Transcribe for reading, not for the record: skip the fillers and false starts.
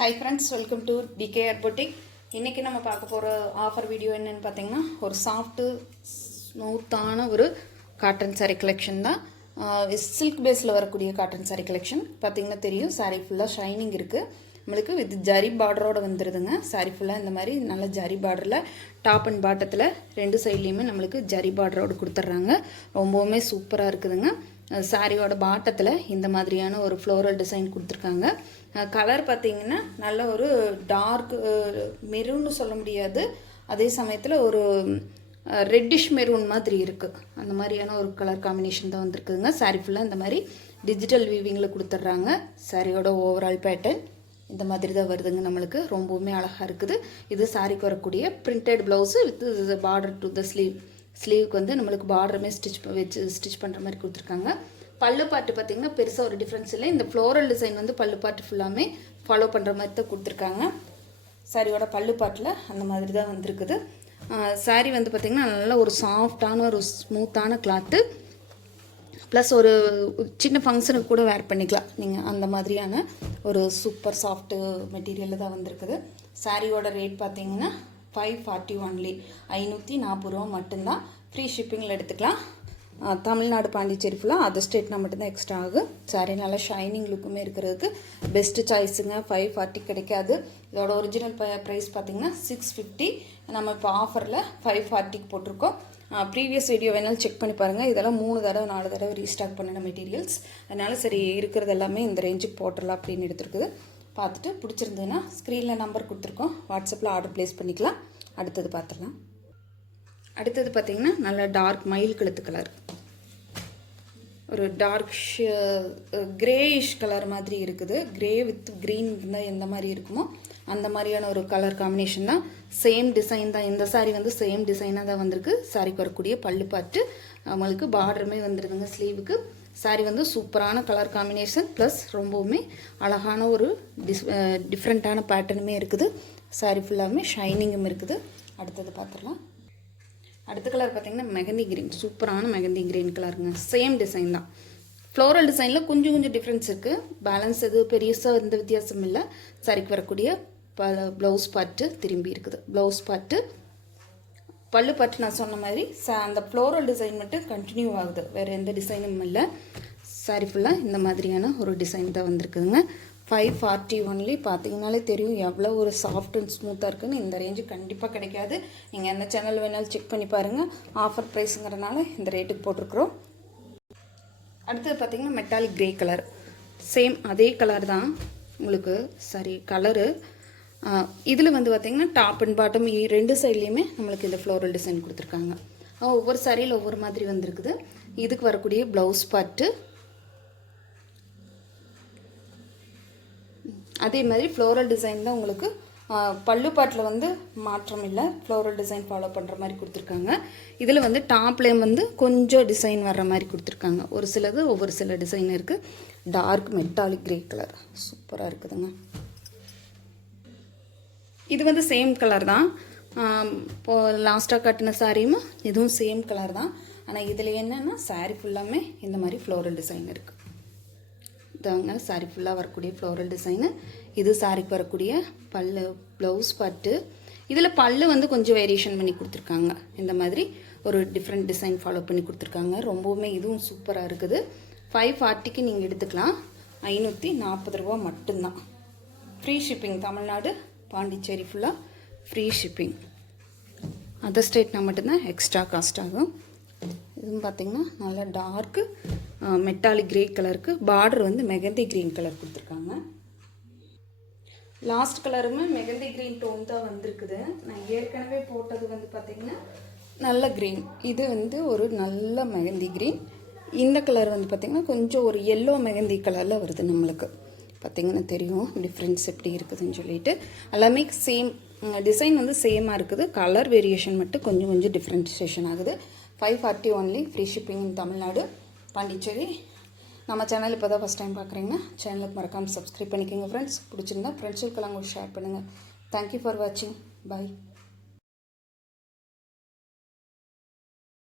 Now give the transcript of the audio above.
Hi friends, welcome to DKR Boutique. இன்னைக்கு நம்ம பார்க்க போற ஆஃபர் வீடியோ என்னன்னு பாத்தீங்கன்னா ஒரு சாஃப்ட் ஸ்மூத்தான ஒரு காட்டன் saree கலெக்ஷன் தான். சில்க் பேஸ்ல வரக்கூடிய காட்டன் saree கலெக்ஷன் பாத்தீங்கன்னா தெரியும். saree ஃபுல்லா ஷைனிங் இருக்கு. உங்களுக்கு வித் ஜரி பார்டரோட வந்துருதுங்க. saree ஃபுல்லா இந்த மாதிரி நல்ல ஜரி பார்டர்ல டாப் அண்ட் பாட்டத்துல ரெண்டு சைடுலயுமே நமக்கு ஜரி பார்டரோட கொடுத்துறாங்க. ரொம்பவே சூப்பரா இருக்குதுங்க. சாரியோட பாட்டத்தில் இந்த மாதிரியான ஒரு ஃப்ளோரல் டிசைன் கொடுத்துருக்காங்க. கலர் பார்த்தீங்கன்னா நல்ல ஒரு டார்க் மெரூன்னு சொல்ல முடியாது, அதே சமயத்தில் ஒரு ரெட்டிஷ் மெரூன் மாதிரி இருக்குது. அந்த மாதிரியான ஒரு கலர் காம்பினேஷன் தான் வந்திருக்குதுங்க. சாரி ஃபுல்லாக இந்த மாதிரி டிஜிட்டல் வீவிங்கில் கொடுத்துட்றாங்க. சாரியோட ஓவரால் பேட்டர்ன் இந்த மாதிரி தான் வருதுங்க. நம்மளுக்கு ரொம்பவுமே அழகாக இருக்குது. இது சாரிக்கு வரக்கூடிய printed blouse with border to the ஸ்லீவுக்கு வந்து நம்மளுக்கு பார்டருமே ஸ்டிச் பண்ணுற மாதிரி கொடுத்துருக்காங்க. பல்லு பாட்டு பார்த்திங்கன்னா பெருசாக ஒரு டிஃப்ரென்ஸ் இல்லை. இந்த ஃப்ளோரல் டிசைன் வந்து பல்லு பாட்டு ஃபுல்லாமே ஃபாலோ பண்ணுற மாதிரி தான் கொடுத்துருக்காங்க. சாரியோட பல்லு பாட்டில் அந்த மாதிரி தான் வந்திருக்குது. சாரி வந்து பார்த்திங்கன்னா நல்ல ஒரு சாஃப்டான ஒரு ஸ்மூத்தான கிளாத்து, ப்ளஸ் ஒரு சின்ன ஃபங்க்ஷனுக்கு கூட வேர் பண்ணிக்கலாம் நீங்கள். அந்த மாதிரியான ஒரு சூப்பர் சாஃப்ட் மெட்டீரியலில் தான் வந்திருக்குது. சாரியோட ரேட் பார்த்திங்கன்னா 540 ஒன்லி, 540 ரூபா மட்டும்தான். ஃப்ரீ ஷிப்பிங்கில் எடுத்துக்கலாம். தமிழ்நாடு பாண்டிச்சேரி ஃபுல்லாக அதர் ஸ்டேட்னா மட்டும்தான் எக்ஸ்ட்ரா ஆகும். சாரி நல்லா ஷைனிங் லுக்குமே இருக்கிறதுக்கு பெஸ்ட்டு சாய்ஸுங்க. 540 கிடைக்காது. இதோட ஒரிஜினல் ப்ரைஸ் பார்த்திங்கன்னா 650. நம்ம இப்போ ஆஃபரில் 540க்கு போட்டிருக்கோம். ப்ரீவியஸ் வீடியோ வேணாலும் செக் பண்ணி பாருங்கள். இதெல்லாம் 3 தடவை 4 தடவை ரீஸ்டாக் பண்ணின மெட்டீரியல்ஸ். அதனால் சரி இருக்கிறது எல்லாமே இந்த ரேஞ்சுக்கு போட்டுடலாம் அப்படின்னு எடுத்துருக்குது. பார்த்துட்டு பிடிச்சிருந்ததுன்னா ஸ்க்ரீனில் நம்பர் கொடுத்துருக்கோம், வாட்ஸ்அப்பில் ஆர்டர் ப்ளேஸ் பண்ணிக்கலாம். அடுத்தது பார்த்துடலாம். அடுத்தது பார்த்திங்கன்னா நல்ல டார்க் மயில் கழுத்து கலர், ஒரு டார்க் கிரேயிஷ் கலர் மாதிரி இருக்குது. கிரே வித் க்ரீன் இருந்தால் எந்த மாதிரி இருக்குமோ அந்த மாதிரியான ஒரு கலர் காம்பினேஷன் தான். சேம் டிசைன் தான். இந்த சாரீ வந்து சேம் டிசைனாக தான் வந்திருக்கு. சாரிக்கு வரக்கூடிய பல்லு பாட்டு நம்மளுக்கு பார்டருமே வந்துடுதுங்க ஸ்லீவுக்கு. சாரி வந்து சூப்பரான கலர் காம்பினேஷன், ப்ளஸ் ரொம்பவுமே அழகான ஒரு டிஃப்ரெண்ட்டான பேட்டர்னுமே இருக்குது. சாரி ஃபுல்லாகவே ஷைனிங்கும் இருக்குது. அடுத்தது பார்த்துடலாம். அடுத்த கலர் பார்த்திங்கன்னா மெகந்தி க்ரீன், சூப்பரான மெகந்தி க்ரீன் கலருங்க. சேம் டிசைன் தான். ஃப்ளோரல் டிசைனில் கொஞ்சம் டிஃப்ரென்ஸ் இருக்குது. பேலன்ஸ் எது பெருசாக எந்த வித்தியாசம் இல்லை. சாரிக்கு வரக்கூடிய ப்ளவுஸ் பாட்டு திரும்பி இருக்குது. ப்ளவுஸ் பாட்டு பல்லு பாட்டு நான் சொன்ன மாதிரி அந்த ஃப்ளோரல் டிசைன் மட்டும் கண்டினியூ ஆகுது, வேறு எந்த டிசைனும் இல்லை. சாரி ஃபுல்லாக இந்த மாதிரியான ஒரு டிசைன் தான் வந்திருக்குதுங்க. 540 ஒன்லி. பார்த்தீங்கனாலே தெரியும் எவ்வளோ ஒரு சாஃப்ட் அண்ட் ஸ்மூத்தாக இருக்குதுன்னு. இந்த ரேஞ்சு கண்டிப்பாக கிடைக்காது. நீங்கள் எந்த சேனல் வேணாலும் செக் பண்ணி பாருங்கள். ஆஃபர் ப்ரைஸுங்கிறனால இந்த ரேட்டுக்கு போட்டிருக்குறோம். அடுத்தது பார்த்திங்கன்னா மெட்டாலிக் கிரே கலர், சேம் அதே கலர் தான் உங்களுக்கு. சரி கலரு இதில் வந்து பார்த்திங்கன்னா டாப் அண்ட் பாட்டம் ரெண்டு சைட்லேயுமே நம்மளுக்கு இந்த ஃப்ளோரல் டிசைன் கொடுத்துருக்காங்க. ஒவ்வொரு சாரியில் ஒவ்வொரு மாதிரி வந்திருக்குது. இதுக்கு வரக்கூடிய ப்ளவுஸ் பாட்டு அதே மாதிரி ஃப்ளோரல் டிசைன் தான் உங்களுக்கு. பல்லு பாட்டில் வந்து மாற்றம் இல்லை, ஃப்ளோரல் டிசைன் ஃபாலோ பண்ணுற மாதிரி கொடுத்துருக்காங்க. இதில் வந்து டாப்லேயும் வந்து கொஞ்சம் டிசைன் வர்ற மாதிரி கொடுத்துருக்காங்க. ஒரு சிலது ஒவ்வொரு சில டிசைன் இருக்குது. டார்க் மெட்டாலிக் கிரே கலர் சூப்பராக இருக்குதுங்க. இது வந்து சேம் கலர் தான். இப்போது லாஸ்ட்டாக கட்டின சாரியும் இதுவும் சேம் கலர் தான். ஆனால் இதில் என்னென்னா சாரீ ஃபுல்லாமே இந்த மாதிரி ஃப்ளோரல் டிசைன் இருக்குது. இதாங்க சாரீ ஃபுல்லாக வரக்கூடிய ஃப்ளோரல் டிசைனு. இது சாரிக்கு வரக்கூடிய பல்லு ப்ளவுஸ் பாட்டு. இதில் பல்லு வந்து கொஞ்சம் வேரியேஷன் பண்ணி கொடுத்துருக்காங்க. இந்த மாதிரி ஒரு டிஃப்ரெண்ட் டிசைன் ஃபாலோ பண்ணி கொடுத்துருக்காங்க. ரொம்பவுமே இதுவும் சூப்பராக இருக்குது. 540க்கு நீங்கள் எடுத்துக்கலாம். 540 ரூபா மட்டும்தான். Free shipping. தமிழ்நாடு பாண்டிச்சேரி ஃபுல்லாக ஃப்ரீ ஷிப்பிங். அதர் ஸ்டேட்னா மட்டும்தான் எக்ஸ்ட்ரா காஸ்ட் ஆகும். இதுவும் பார்த்திங்கன்னா நல்லா டார்க்கு மெட்டாலிக் கிரே கலருக்கு பார்டர் வந்து மெகந்தி க்ரீன் கலர் கொடுத்துருக்காங்க. லாஸ்ட் கலருமே மெகந்தி க்ரீன் டோன் தான் வந்திருக்குது. நான் ஏற்கனவே போட்டது வந்து பார்த்திங்கன்னா நல்ல க்ரீன், இது வந்து ஒரு நல்ல மெகந்தி க்ரீன். இந்த கலர் வந்து பார்த்திங்கன்னா கொஞ்சம் ஒரு எல்லோ மெகந்தி கலரில் வருது. நம்மளுக்கு பார்த்திங்கன்னா தெரியும் டிஃப்ரென்ஸ் எப்படி இருக்குதுன்னு சொல்லிட்டு. எல்லாமே சேம் டிசைன் வந்து சேமாக இருக்குது. கலர் வேரியேஷன் மட்டும் கொஞ்சம் டிஃப்ரென்ஷியேஷன் ஆகுது. 540 ஒன்லி. ஃப்ரீ ஷிப்பிங் இன் தமிழ்நாடு பாண்டிச்சேரி. நம்ம சேனல் இப்போ தான் ஃபஸ்ட் டைம் பார்க்குறீங்கன்னா சேனலுக்கு மறக்காமல் சப்ஸ்கிரைப் பண்ணிக்கோங்க ஃப்ரெண்ட்ஸ். பிடிச்சிருந்தா ஃப்ரெண்ட்ஸுக்கெல்லாம் உங்களுக்கு ஷேர் பண்ணுங்கள். தேங்க்யூ ஃபார் வாட்சிங். பாய்.